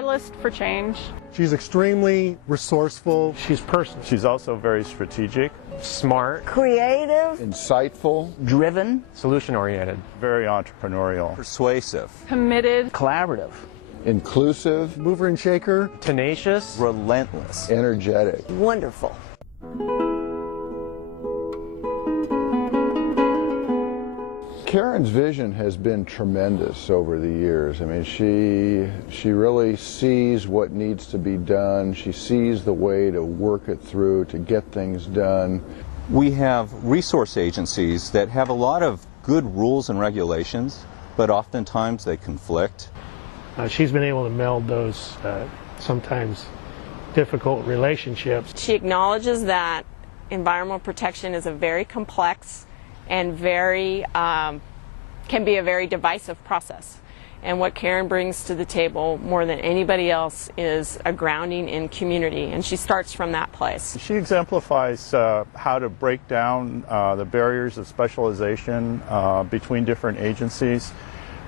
catalyst for change. She's extremely resourceful. She's personal. She's also very strategic. Smart. Creative. Insightful. Driven. Solution-oriented. Very entrepreneurial. Persuasive. Committed. Collaborative. Inclusive. Mover and shaker. Tenacious. Relentless. Energetic. Wonderful. Karen's vision has been tremendous over the years. I mean, she really sees what needs to be done. She sees the way to work it through, to get things done. We have resource agencies that have a lot of good rules and regulations, but oftentimes they conflict. She's been able to meld those sometimes difficult relationships. She acknowledges that environmental protection is a very complex and can be a very divisive process. And what Karen brings to the table more than anybody else is a grounding in community, and she starts from that place. She exemplifies how to break down the barriers of specialization between different agencies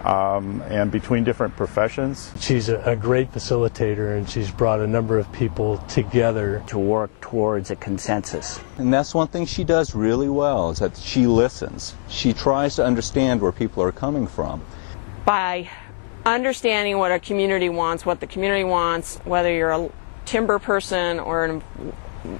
and between different professions. She's a great facilitator, and she's brought a number of people together To work towards a consensus. And that's one thing she does really well, is that she listens. She tries to understand where people are coming from. By understanding what a community wants, what the community wants, whether you're a timber person or an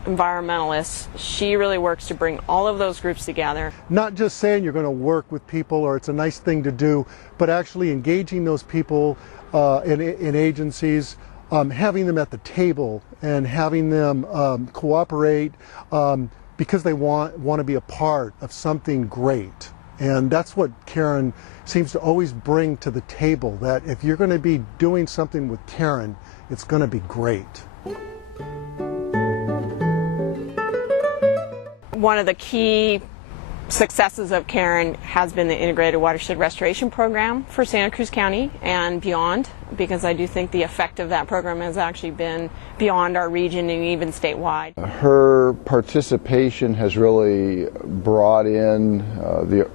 environmentalist, she really works to bring all of those groups together. Not just saying you're going to work with people or it's a nice thing to do, but actually engaging those people in agencies, having them at the table and having them cooperate because they want to be a part of something great. And that's what Karen seems to always bring to the table, that if you're going to be doing something with Karen, it's going to be great. One of the key successes of Karen has been the Integrated Watershed Restoration Program for Santa Cruz County and beyond, because I do think the effect of that program has actually been beyond our region and even statewide. Her participation has really brought in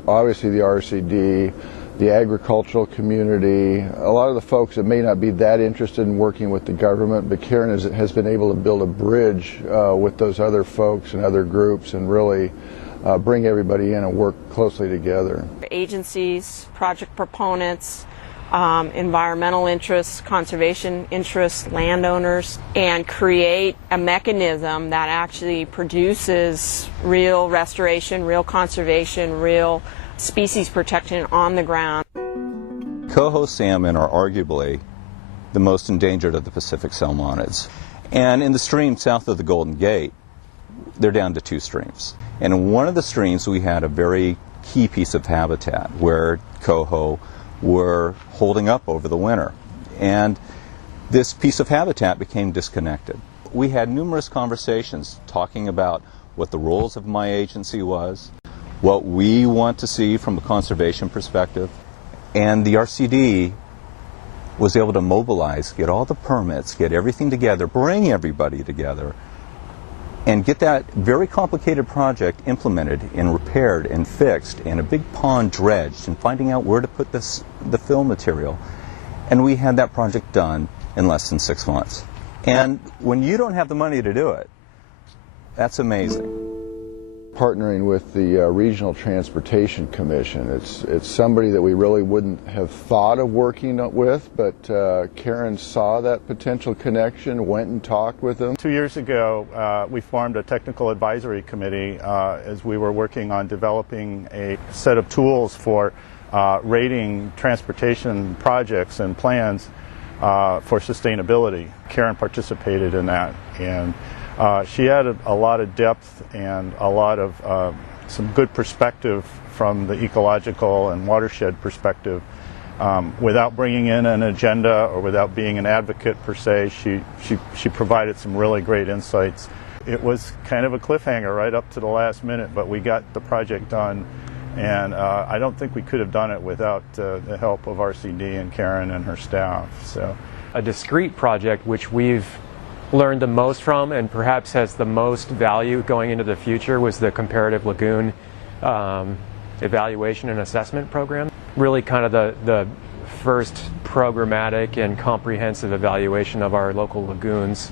obviously the RCD, the agricultural community, a lot of the folks that may not be that interested in working with the government, but Karen has been able to build a bridge with those other folks and other groups and really bring everybody in and work closely together. Agencies, project proponents, environmental interests, conservation interests, landowners, and create a mechanism that actually produces real restoration, real conservation, real species protection on the ground. Coho salmon are arguably the most endangered of the Pacific salmonids. And in the stream south of the Golden Gate, they're down to 2 streams. And in one of the streams we had a very key piece of habitat where coho were holding up over the winter. And this piece of habitat became disconnected. We had numerous conversations talking about what the roles of my agency was, what we want to see from a conservation perspective, and the RCD was able to mobilize, get all the permits, get everything together, bring everybody together, and get that very complicated project implemented and repaired and fixed, and a big pond dredged, and finding out where to put the fill material. And we had that project done in less than 6 months. And when you don't have the money to do it, that's amazing. Partnering with the Regional Transportation Commission. It's somebody that we really wouldn't have thought of working with, but Karen saw that potential connection, went and talked with them. 2 years ago, we formed a technical advisory committee as we were working on developing a set of tools for rating transportation projects and plans for sustainability. Karen participated in that, and she had a lot of depth and a lot of some good perspective from the ecological and watershed perspective. Without bringing in an agenda or without being an advocate per se, she provided some really great insights. It was kind of a cliffhanger right up to the last minute, but we got the project done, and I don't think we could have done it without the help of RCD and Karen and her staff. So, a discrete project which we've learned the most from and perhaps has the most value going into the future was the Comparative Lagoon Evaluation and Assessment Program. Really kind of the first programmatic and comprehensive evaluation of our local lagoons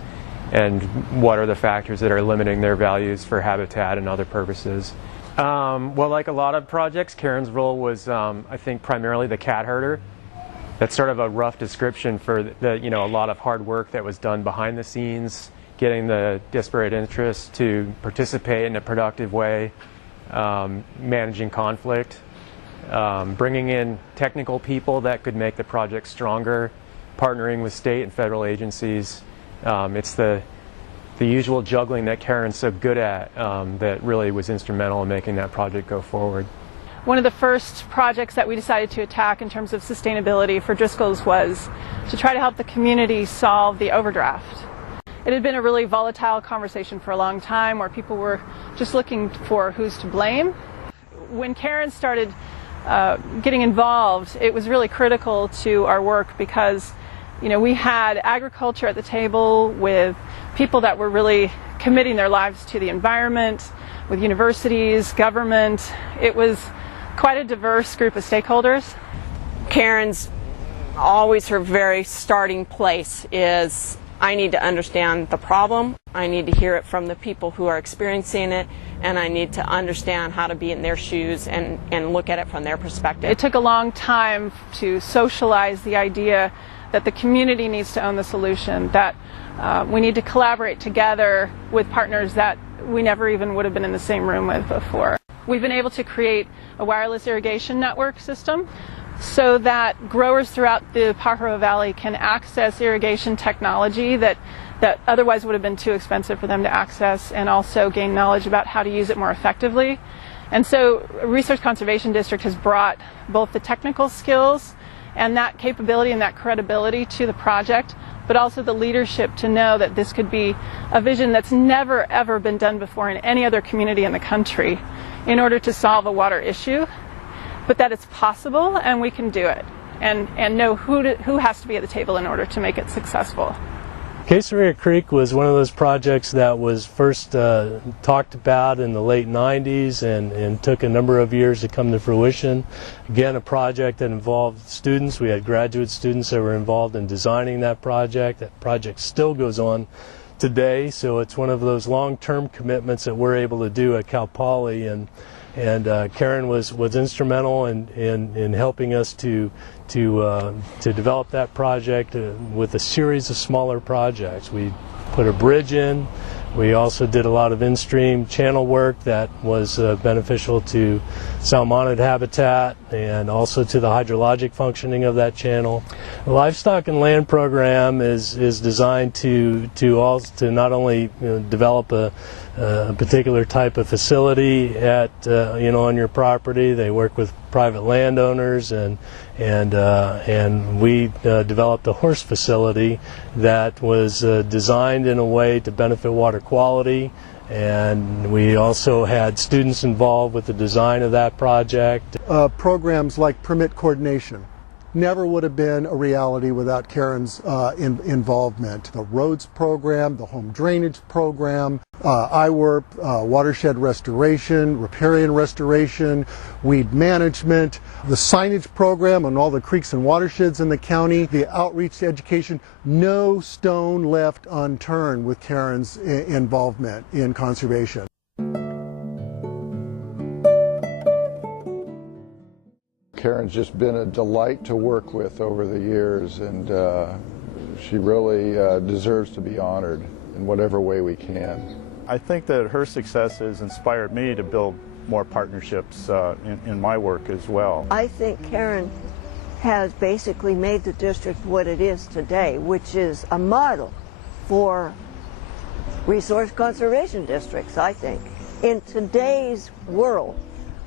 and what are the factors that are limiting their values for habitat and other purposes. Well, like a lot of projects, Karen's role was, I think, primarily the cat herder. That's sort of a rough description for the, a lot of hard work that was done behind the scenes, getting the disparate interests to participate in a productive way, managing conflict, bringing in technical people that could make the project stronger, partnering with state and federal agencies. It's the usual juggling that Karen's so good at that really was instrumental in making that project go forward. One of the first projects that we decided to attack in terms of sustainability for Driscoll's was to try to help the community solve the overdraft. It had been a really volatile conversation for a long time where people were just looking for who's to blame. When Karen started getting involved, it was really critical to our work because we had agriculture at the table with people that were really committing their lives to the environment, with universities, government. It was quite a diverse group of stakeholders. Karen's always her very starting place is, I need to understand the problem, I need to hear it from the people who are experiencing it, and I need to understand how to be in their shoes and look at it from their perspective. It took a long time to socialize the idea that the community needs to own the solution, that we need to collaborate together with partners that we never even would have been in the same room with before. We've been able to create a wireless irrigation network system so that growers throughout the Pajaro Valley can access irrigation technology that otherwise would have been too expensive for them to access, and also gain knowledge about how to use it more effectively. And so Resource Conservation District has brought both the technical skills and that capability and that credibility to the project, but also the leadership to know that this could be a vision that's never ever been done before in any other community in the country in order to solve a water issue, but that it's possible and we can do it, and know who has to be at the table in order to make it successful. Quesaria Creek was one of those projects that was first talked about in the late 90s and took a number of years to come to fruition. Again, a project that involved students. We had graduate students that were involved in designing that project. That project still goes on today, so it's one of those long-term commitments that we're able to do at Cal Poly, and Karen was instrumental in helping us to develop that project with a series of smaller projects. We put a bridge in. We also did a lot of in-stream channel work that was beneficial to salmonid habitat and also to the hydrologic functioning of that channel. The Livestock and Land Program is designed to not only develop a particular type of facility at on your property. They work with private landowners, and we developed a horse facility that was designed in a way to benefit water quality, and we also had students involved with the design of that project. Programs like permit coordination never would have been a reality without Karen's involvement. The roads program, the home drainage program, IWRP, watershed restoration, riparian restoration, weed management, the signage program on all the creeks and watersheds in the county, the outreach to education, no stone left unturned with Karen's involvement in conservation. Karen's just been a delight to work with over the years, and she really deserves to be honored in whatever way we can. I think that her success has inspired me to build more partnerships in my work as well. I think Karen has basically made the district what it is today, which is a model for resource conservation districts, I think. In today's world,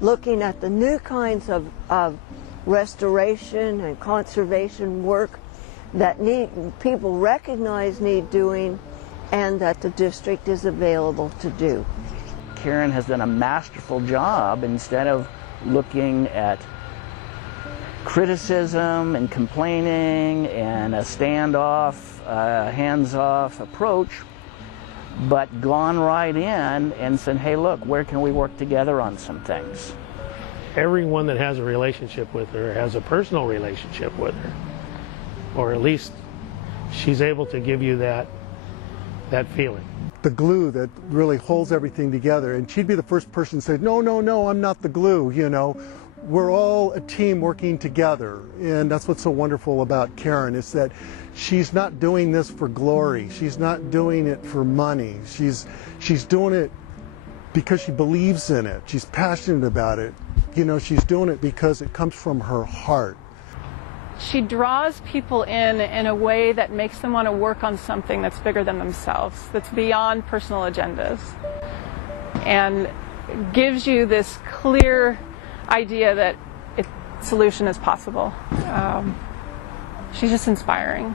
looking at the new kinds of restoration and conservation work that people recognize need doing, and that the district is available to do. Karen has done a masterful job. Instead of looking at criticism and complaining and a standoff, hands-off approach, but gone right in and said, hey, look, where can we work together on some things? everyone that has a relationship with her has a personal relationship with her, or at least she's able to give you that feeling. The glue that really holds everything together, and she'd be the first person to say, no, no, no, I'm not the glue, you know. We're all a team working together, and that's what's so wonderful about Karen, is that she's not doing this for glory. She's not doing it for money. She's doing it because she believes in it. She's passionate about it. You know, she's doing it because it comes from her heart. She draws people in a way that makes them want to work on something that's bigger than themselves, that's beyond personal agendas, and gives you this clear idea that a solution is possible. She's just inspiring.